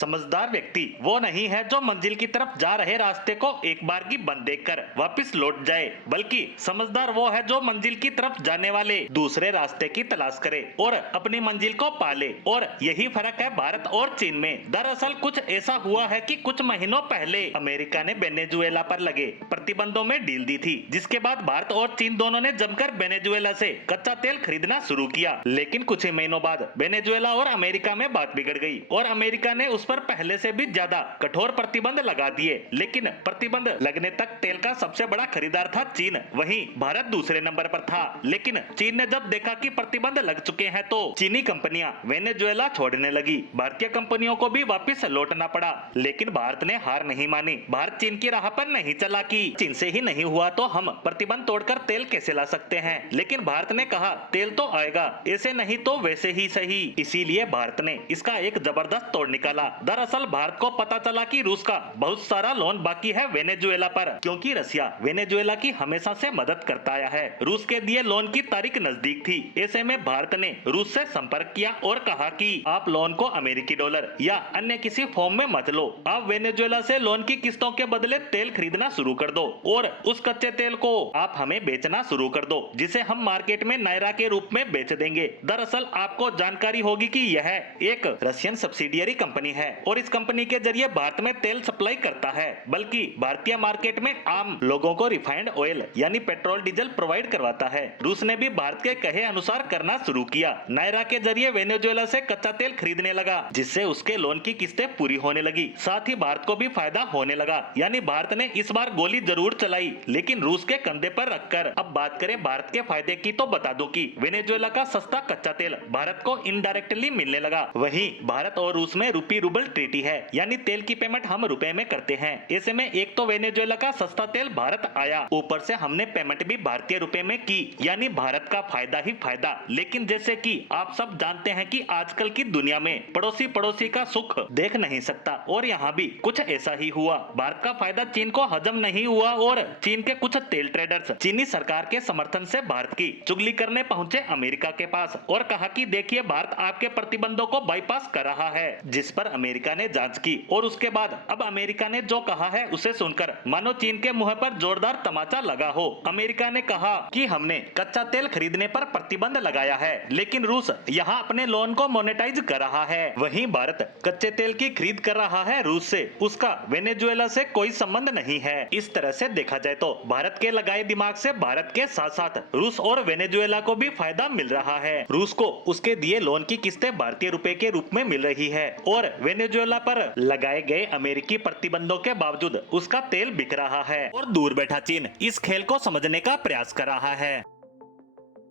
समझदार व्यक्ति वो नहीं है जो मंजिल की तरफ जा रहे रास्ते को एक बार की बंद देखकर वापस लौट जाए, बल्कि समझदार वो है जो मंजिल की तरफ जाने वाले दूसरे रास्ते की तलाश करे और अपनी मंजिल को पाले। और यही फर्क है भारत और चीन में। दरअसल कुछ ऐसा हुआ है कि कुछ महीनों पहले अमेरिका ने वेनेजुएला पर लगे प्रतिबंधों में ढील दी थी, जिसके बाद भारत और चीन दोनों ने जमकर वेनेजुएला से कच्चा तेल खरीदना शुरू किया। लेकिन कुछ ही महीनों बाद वेनेजुएला और अमेरिका में बात बिगड़ गई और अमेरिका ने उस पर पहले से भी ज्यादा कठोर प्रतिबंध लगा दिए। लेकिन प्रतिबंध लगने तक तेल का सबसे बड़ा खरीदार था चीन, वहीं भारत दूसरे नंबर पर था। लेकिन चीन ने जब देखा कि प्रतिबंध लग चुके हैं तो चीनी कंपनियां वेनेजुएला छोड़ने लगी। भारतीय कंपनियों को भी वापस लौटना पड़ा। लेकिन भारत ने हार नहीं मानी। भारत चीन की राह पर नहीं चला कि चीन से ही नहीं हुआ तो हम प्रतिबंध तोड़कर तेल कैसे ला सकते हैं। लेकिन भारत ने कहा तेल तो आएगा, ऐसे नहीं तो वैसे ही सही। इसीलिए भारत ने इसका एक जबरदस्त तोड़ निकाला। दरअसल भारत को पता चला कि रूस का बहुत सारा लोन बाकी है वेनेजुएला पर, क्योंकि रसिया वेनेजुएला की हमेशा से मदद करता आया है। रूस के दिए लोन की तारीख नजदीक थी। ऐसे में भारत ने रूस से संपर्क किया और कहा कि आप लोन को अमेरिकी डॉलर या अन्य किसी फॉर्म में मत लो, आप वेनेजुएला से लोन की किस्तों के बदले तेल खरीदना शुरू कर दो और उस कच्चे तेल को आप हमें बेचना शुरू कर दो, जिसे हम मार्केट में नायरा के रूप में बेच देंगे। दरअसल आपको जानकारी होगी कि यह एक रशियन सब्सिडियरी कंपनी है और इस कंपनी के जरिए भारत में तेल सप्लाई करता है, बल्कि भारतीय मार्केट में आम लोगों को रिफाइंड ऑयल यानी पेट्रोल डीजल प्रोवाइड करवाता है। रूस ने भी भारत के कहे अनुसार करना शुरू किया। नायरा के जरिए वेनेजुएला से कच्चा तेल खरीदने लगा, जिससे उसके लोन की किस्तें पूरी होने लगी। साथ ही भारत को भी फायदा होने लगा। यानी भारत ने इस बार गोली जरूर चलाई, लेकिन रूस के कंधे पर रखकर। अब बात करें भारत के फायदे की तो बता दूं कि वेनेजुएला का सस्ता कच्चा तेल भारत को इनडायरेक्टली मिलने लगा। वहीं भारत और रूस में रूपी रूबल ट्रीटी है, यानी तेल की पेमेंट हम रुपए में करते हैं। ऐसे में एक तो वेनेजुएला का सस्ता तेल भारत आया, ऊपर से हमने पेमेंट भी भारतीय रुपए में की, यानी भारत का फायदा ही फायदा। लेकिन जैसे कि आप सब जानते हैं कि आजकल की दुनिया में पड़ोसी का सुख देख नहीं सकता, और यहाँ भी कुछ ऐसा ही हुआ। भारत का फायदा चीन को हजम नहीं हुआ और चीन के कुछ तेल ट्रेडर्स चीनी सरकार के समर्थन से भारत की चुगली करने पहुंचे अमेरिका के पास और कहा कि देखिए भारत आपके प्रतिबंधों को बाईपास कर रहा है, जिस पर अमेरिका ने जांच की और उसके बाद अब अमेरिका ने जो कहा है उसे सुनकर मानो चीन के मुंह पर जोरदार तमाचा लगा हो। अमेरिका ने कहा कि हमने कच्चा तेल खरीदने पर प्रतिबंध लगाया है, लेकिन रूस यहाँ अपने लोन को मोनेटाइज कर रहा है। वहीं भारत कच्चे तेल की खरीद कर रहा है रूस से, उसका वेनेजुएला से कोई संबंध नहीं है। इस तरह से देखा जाए तो भारत के लगाए दिमाग से भारत के साथ साथ रूस और वेनेजुएला को भी फायदा मिल रहा है। रूस को उसके दिए लोन की किस्तें भारतीय रुपए के रूप में मिल रही है और वेनेजुएला पर लगाए गए अमेरिकी प्रतिबंधों के बावजूद उसका तेल बिक रहा है और दूर बैठा चीन इस खेल को समझने का प्रयास कर रहा है।